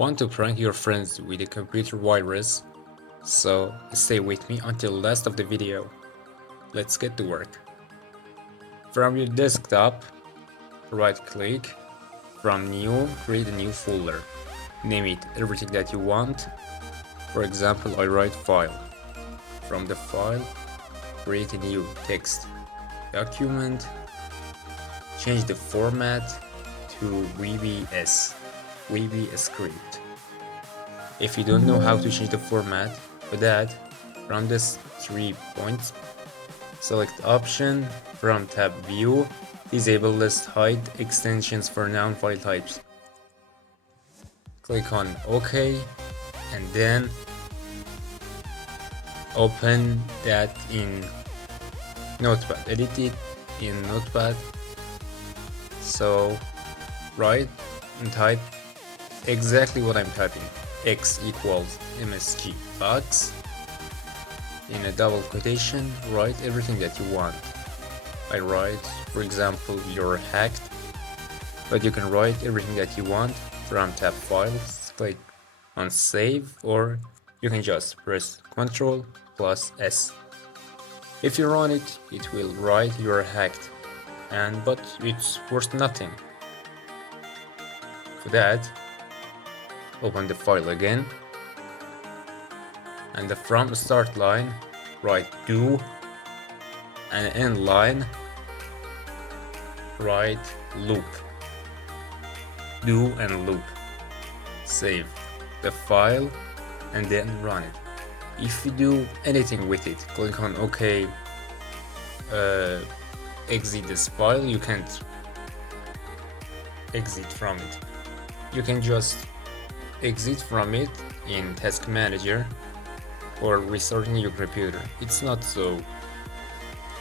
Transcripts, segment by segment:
Want to prank your friends with a computer virus? So stay with me until the last of the video. Let's get to work. From your desktop, right click, from new, create a new folder. Name it everything that you want. For example, I write file. From the file, create a new text document. Change the format to VBS script. If you don't know how to change the format, for that, from this 3 points, select option from tab view, disable list hide extensions for non-file types. Click on OK and then open that in Notepad. Edit it in Notepad. So write and type exactly what I'm typing. X equals MSG box. In a double quotation, write everything that you want. I write, for example, you're hacked, but you can write everything that you want from tab files, click on save, or you can just press Ctrl plus S. If you run it, it will write you're hacked, but it's worth nothing. For that, open the file again, and from start line, write do, and end line, write loop. Do and loop. Save the file and then run it. If you do anything with it, click on OK, exit this file. You can't exit from it. You can just exit from it in Task Manager or restarting your computer. It's not so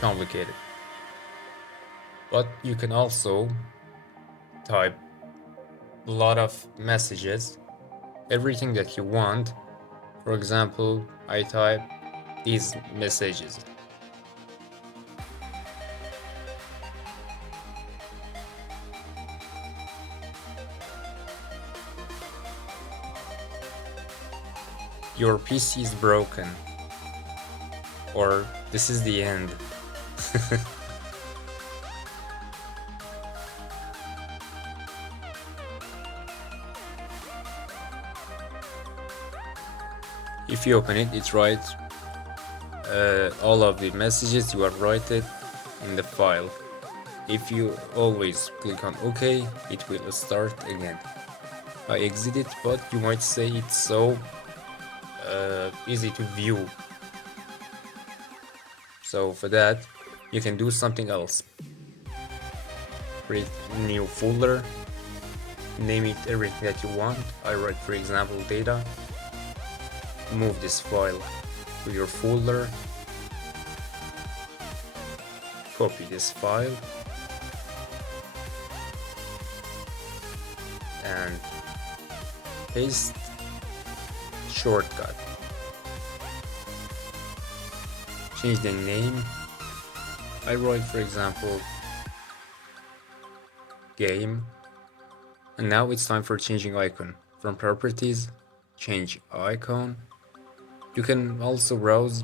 complicated. But you can also type a lot of messages, everything that you want. For example, I type these messages. Your PC is broken, or this is the end. If you open it, it writes all of the messages you have written in the file. If you always click on OK, it will start again. I exit it, but you might say it's so easy to view. So for that, you can do something else. Create a new folder, name it everything that you want. I write, for example, data. Move this file to your folder, copy this file, and paste shortcut. Change the name. I write, for example, game, and now it's time for changing icon. From properties, change icon. You can also browse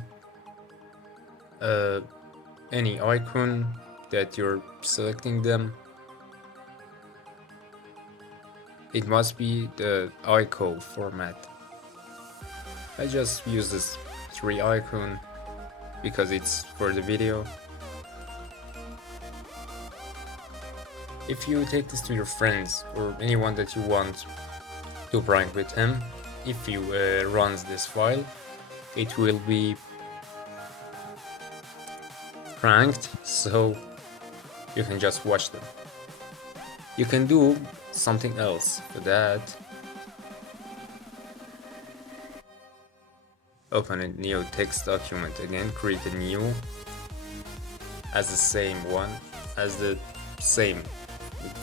any icon that you're selecting them. It must be the icon format. I just use this 3 icon because it's for the video. If you take this to your friends or anyone that you want to prank with him, if you run this file, it will be pranked, so you can just watch them. You can do something else for that. Open a new text document again, create a new as the same one as the same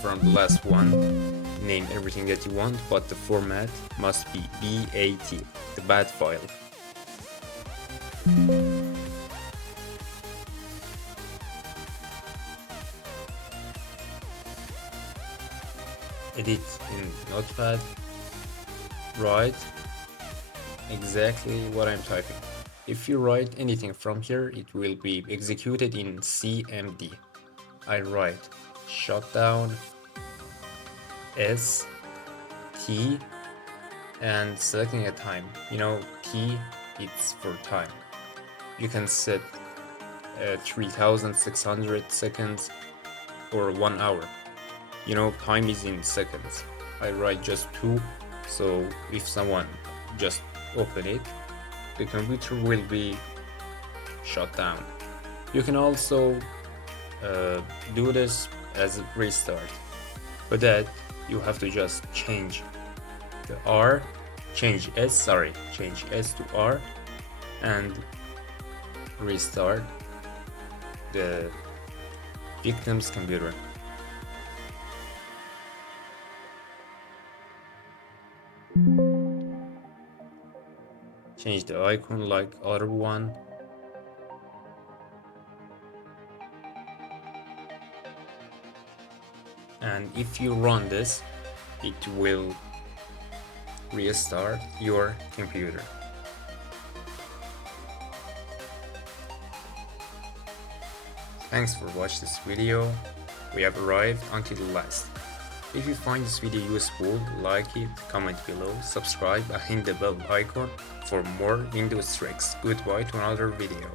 from the last one. Name everything that you want, but the format must be BAT, the BAT file. Edit in Notepad. write exactly what I'm typing. If you write anything from here, it will be executed in CMD. I write shutdown S T and selecting a time. T it's for time. You can set 3600 seconds or 1 hour. Time is in seconds. I write just 2, so if someone just open it, the computer will be shut down. You can also do this as a restart. For that, you have to just change the R, change S to R, and restart the victim's computer. Change the icon like other one. And if you run this, it will restart your computer. Thanks for watching this video. We have arrived until the last. If you find this video useful, like it, comment below, subscribe and hit the bell icon for more Windows tricks. Goodbye to another video.